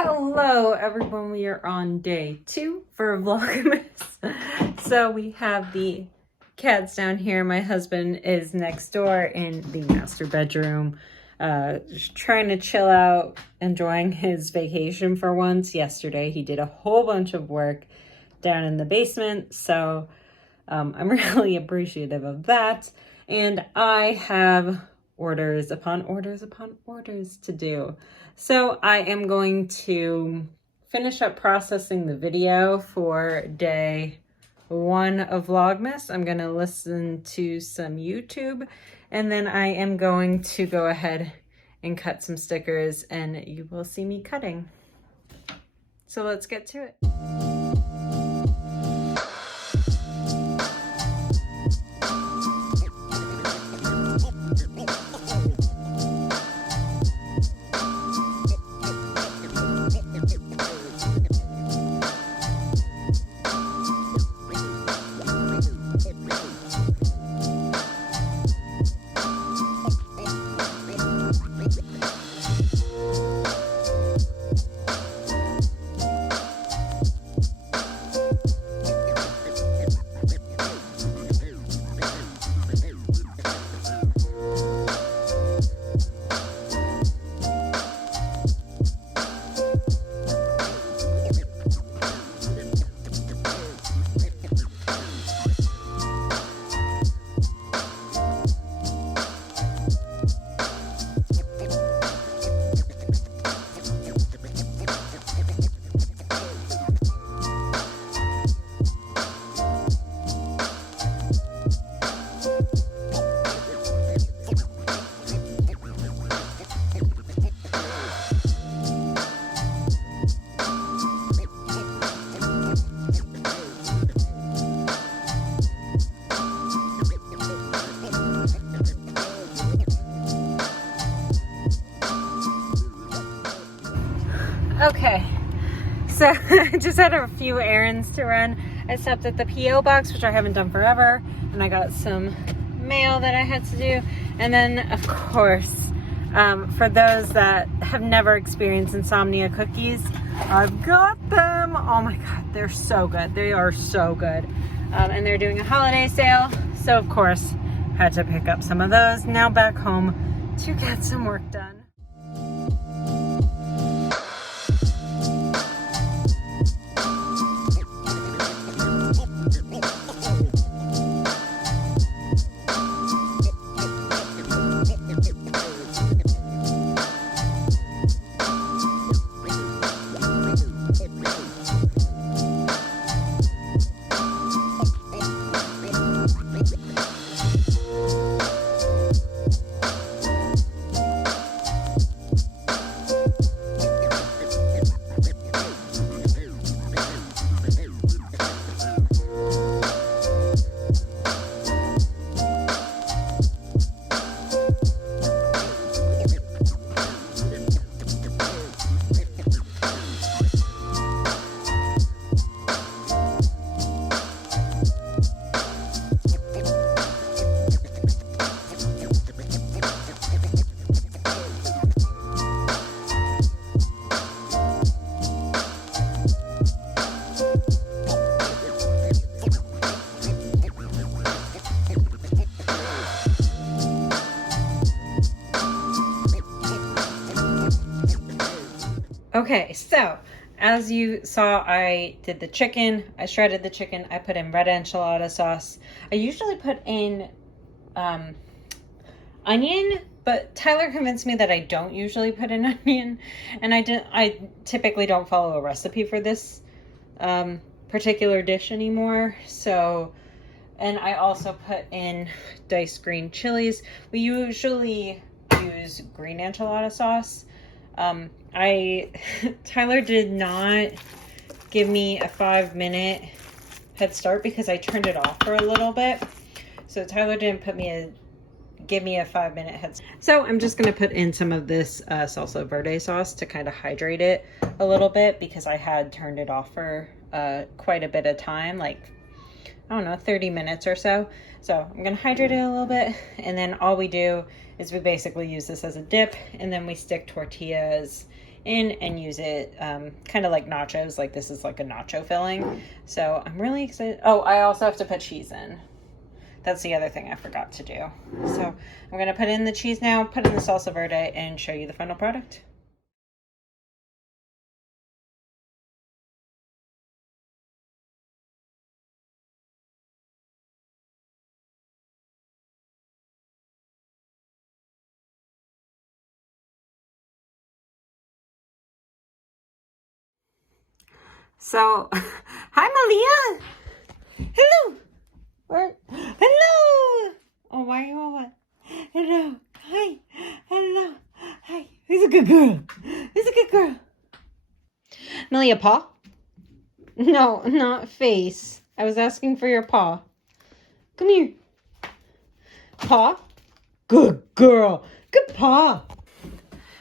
Hello everyone, we are on day 2 for Vlogmas. So we have the cats down here. My husband is next door in the master bedroom, just trying to chill out, enjoying his vacation for once. Yesterday he did a whole bunch of work down in the basement, so I'm really appreciative of that. And I have orders upon orders upon orders to do. So I am going to finish up processing the video for day 1 of Vlogmas. I'm going to listen to some YouTube, and then I am going to go ahead and cut some stickers, and you will see me cutting. So let's get to it. Okay, so I just had a few errands to run. I stopped at the P.O. box, which I haven't done forever, and I got some mail that I had to do. And then, of course, for those that have never experienced insomnia cookies, I've got them. Oh my God, they're so good. They are so good. And they're doing a holiday sale, so of course, had to pick up some of those. Now back home to get some work done. Okay, so as you saw, I did the chicken. I shredded the chicken. I put in red enchilada sauce. I usually put in onion, but Tyler convinced me that I don't usually put in onion, and I typically don't follow a recipe for this particular dish anymore. So, and I also put in diced green chilies. We usually use green enchilada sauce. Tyler did not give me a 5-minute head start because I turned it off for a little bit. So Tyler didn't give me a 5-minute head start. So I'm just going to put in some of this salsa verde sauce to kind of hydrate it a little bit, because I had turned it off for quite a bit of time, like, I don't know, 30 minutes or so. So I'm going to hydrate it a little bit, and then all we do is we basically use this as a dip, and then we stick tortillas in and use it kind of like nachos. Like this is like a nacho filling. So I'm really excited. Oh, I also have to put cheese in. That's the other thing I forgot to do. So I'm going to put in the cheese now, put in the salsa verde, and show you the final product. So, hi Malia! Hello! Hello! Oh, why are you all what? Hello! Hi! Hello! Hi! Who's a good girl? Who's a good girl? Malia, paw? No, not face. I was asking for your paw. Come here. Paw? Good girl. Good paw.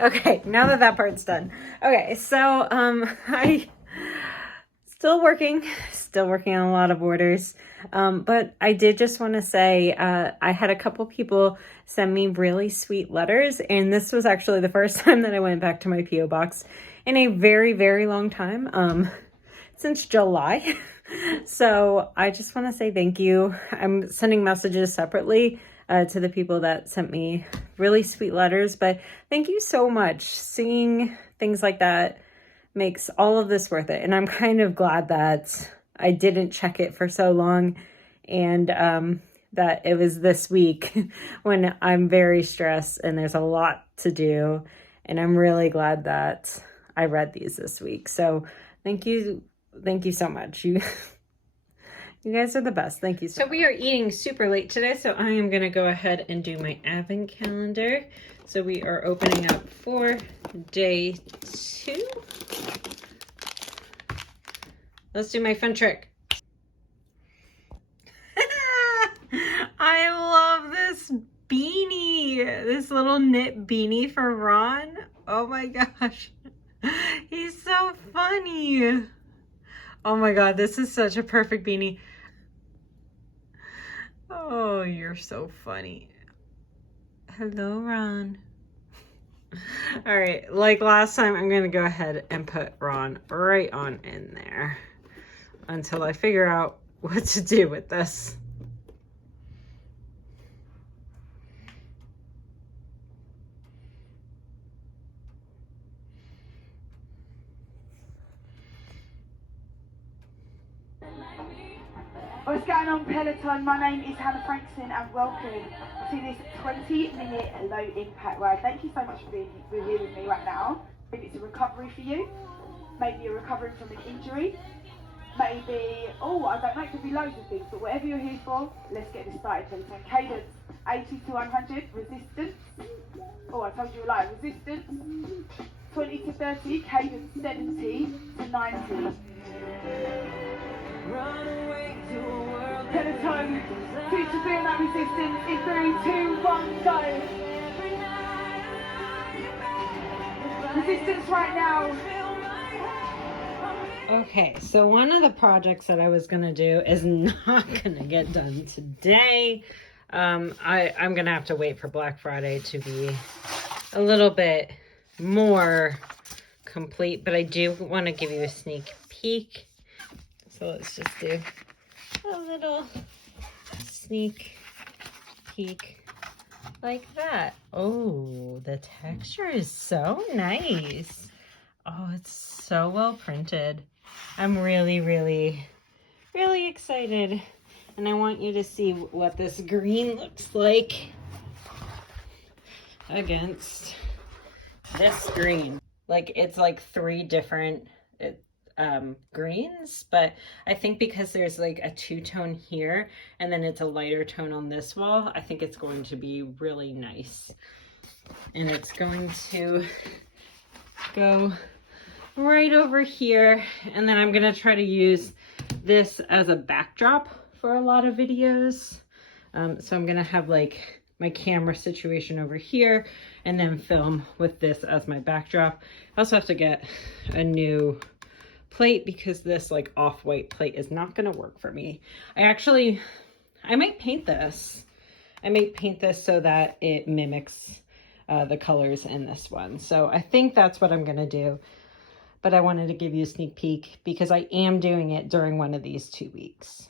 Okay, now that that part's done. Okay, so I still working on a lot of orders. But I did just want to say I had a couple people send me really sweet letters, and this was actually the first time that I went back to my P.O. box in a very, very long time, since July. So I just want to say thank you. I'm sending messages separately to the people that sent me really sweet letters, but thank you so much. Seeing things like that makes all of this worth it. And I'm kind of glad that I didn't check it for so long, and that it was this week when I'm very stressed and there's a lot to do. And I'm really glad that I read these this week. So thank you so much. You guys are the best. Thank you so much. We are eating super late today, so I am going to go ahead and do my advent calendar. So we are opening up for day 2. Let's do my fun trick. I love this beanie. This little knit beanie for Ron. Oh my gosh. He's so funny. Oh my god, this is such a perfect beanie. Oh, you're so funny. Hello, Ron. All right, like last time, I'm going to go ahead and put Ron right on in there until I figure out what to do with this. What's going on, Peloton? My name is Hannah Frankson and welcome to this 20-minute low-impact ride. Thank you so much for being here with me right now. Maybe it's a recovery for you. Maybe you're recovering from an injury. Maybe, I don't know, it could be loads of things, but whatever you're here for, let's get this started, Peloton. Cadence 80 to 100, resistance. Oh, I told you a lie. Resistance 20 to 30, cadence 70 to 90. Peloton, switch to doing that resistance in 3, 2, 1, go. Resistance right now. Okay, so one of the projects that I was going to do is not going to get done today. I'm going to have to wait for Black Friday to be a little bit more complete, but I do want to give you a sneak peek. So let's just do a little sneak peek like that. Oh, the texture is so nice. Oh, it's so well printed. I'm really, really, really excited. And I want you to see what this green looks like against this green. Like, it's like 3 different greens, but I think because there's like a 2-tone here and then it's a lighter tone on this wall, I think it's going to be really nice. And it's going to go right over here, and then I'm gonna try to use this as a backdrop for a lot of videos. So I'm gonna have like my camera situation over here and then film with this as my backdrop. I also have to get a new plate because this like off-white plate is not gonna work for me. I might paint this. I might paint this so that it mimics the colors in this one. So I think that's what I'm going to do. But I wanted to give you a sneak peek because I am doing it during one of these 2 weeks.